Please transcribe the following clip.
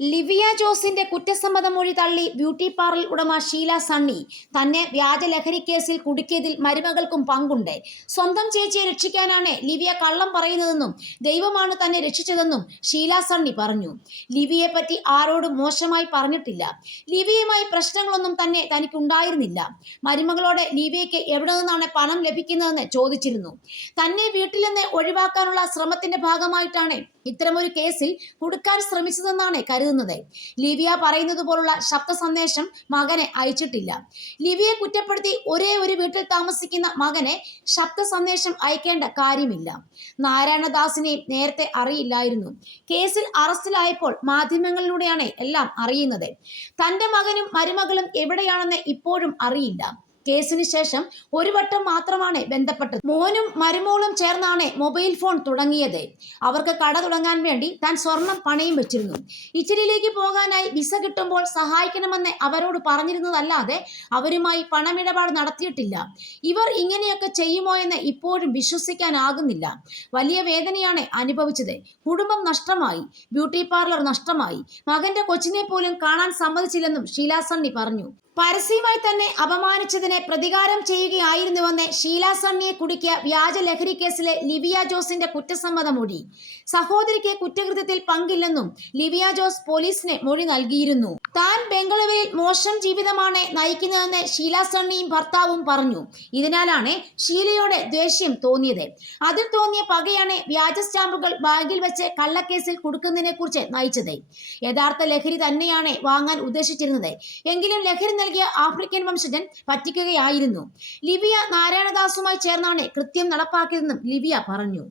Livia ജോസിന്റെ കുറ്റസമ്മത മൊഴി തള്ളി ബ്യൂട്ടി പാർലർ ഉടമ ഷീല സണ്ണി തന്നെ വ്യാജ ലഹരി കേസിൽ കുടുക്കിയതിൽ മരുമകൾക്കും പങ്കുണ്ട്. സ്വന്തം ചേച്ചിയെ രക്ഷിക്കാനാണ് ലിവിയ കള്ളം പറയുന്നതെന്നും ദൈവമാണ് തന്നെ രക്ഷിച്ചതെന്നും ഷീല സണ്ണി പറഞ്ഞു. ലിവിയെ പറ്റി ആരോടും മോശമായി പറഞ്ഞിട്ടില്ല. ലിവിയുമായി പ്രശ്നങ്ങളൊന്നും തന്നെ തനിക്കുണ്ടായിരുന്നില്ല. മരുമകളോട് ലിവിയയ്ക്ക് എവിടെ നിന്നാണ് പണം ലഭിക്കുന്നതെന്ന് ചോദിച്ചിരുന്നു. തന്നെ വീട്ടിൽ നിന്ന് ഒഴിവാക്കാനുള്ള ശ്രമത്തിന്റെ ഭാഗമായിട്ടാണ് ഇത്തരമൊരു കേസിൽ കുടുക്കാൻ ശ്രമിച്ചതെന്നാണ് കരുതുന്നത്. ലിവിയ പറയുന്നത് പോലുള്ള ശബ്ദ സന്ദേശം മകനെ അയച്ചിട്ടില്ല. ലിവിയെ കുറ്റപ്പെടുത്തി ഒരേ ഒരു വീട്ടിൽ താമസിക്കുന്ന മകനെ ശബ്ദ സന്ദേശം അയക്കേണ്ട കാര്യമില്ല. നാരായണദാസിനെയും നേരത്തെ അറിയില്ലായിരുന്നു. കേസിൽ അറസ്റ്റിലായപ്പോൾ മാധ്യമങ്ങളിലൂടെയാണ് എല്ലാം അറിയുന്നത്. തന്റെ മകനും മരുമകളും എവിടെയാണെന്ന് ഇപ്പോഴും അറിയില്ല. കേസിന് ശേഷം ഒരു വട്ടം മാത്രമാണ് ബന്ധപ്പെട്ടത്. മോനും മരുമോളും ചേർന്നാണ് മൊബൈൽ ഫോൺ തുടങ്ങിയത്. അവർക്ക് കട തുടങ്ങാൻ വേണ്ടി താൻ സ്വർണം പണയം വെച്ചിരുന്നു. ഇറ്റലിയിലേക്ക് പോകാനായി വിസ കിട്ടുമ്പോൾ സഹായിക്കണമെന്ന് അവരോട് പറഞ്ഞിരുന്നതല്ലാതെ അവരുമായി പണമിടപാട് നടത്തിയിട്ടില്ല. ഇവർ ഇങ്ങനെയൊക്കെ ചെയ്യുമോ എന്ന് ഇപ്പോഴും വിശ്വസിക്കാനാകുന്നില്ല. വലിയ വേദനയാണ് അനുഭവിച്ചത്. കുടുംബം നഷ്ടമായി, ബ്യൂട്ടി പാർലർ നഷ്ടമായി. മകന്റെ കൊച്ചിനെ പോലും കാണാൻ സമ്മതിച്ചില്ലെന്നും ഷീല സണ്ണി പറഞ്ഞു. പരസ്യമായി തന്നെ അപമാനിച്ചതിന് പ്രതികാരം ചെയ്യുകയായിരുന്നുവെന്ന് ഷീല സണ്ണിയെ കുടുക്കിയ വ്യാജ ലഹരി കേസിലെ ലിവിയ ജോസിന്റെ കുറ്റസമ്മത മൊഴി. സഹോദരിക്ക് കുറ്റകൃത്യത്തിൽ പങ്കില്ലെന്നും ലിവിയ ജോസ് പോലീസിന് മൊഴി നൽകിയിരുന്നു. താൻ ബംഗളൂരുവിൽ മോശം ജീവിതമാണ് നയിക്കുന്നതെന്ന് ഷീല സണ്ണിയും ഭർത്താവും പറഞ്ഞു. ഇതിനാലാണ് ഷീലയോട് ദേഷ്യം തോന്നിയത്. അതിൽ തോന്നിയ പകയാണ് വ്യാജ സ്റ്റാമ്പുകൾ ബാഗിൽ വെച്ച് കള്ളക്കേസിൽ കുടുക്കുന്നതിനെ കുറിച്ച് നയിച്ചത്. യഥാർത്ഥ ലഹരി തന്നെയാണ് വാങ്ങാൻ ഉദ്ദേശിച്ചിരുന്നത്. എങ്കിലും ലഹരി നൽകിയ ആഫ്രിക്കൻ വംശജൻ പറ്റിക്കുകയായിരുന്നു. ലിവിയ നാരായണദാസുമായി ചേർന്നാണ് കൃത്യം നടപ്പാക്കിയതെന്നും ലിവിയ പറഞ്ഞു.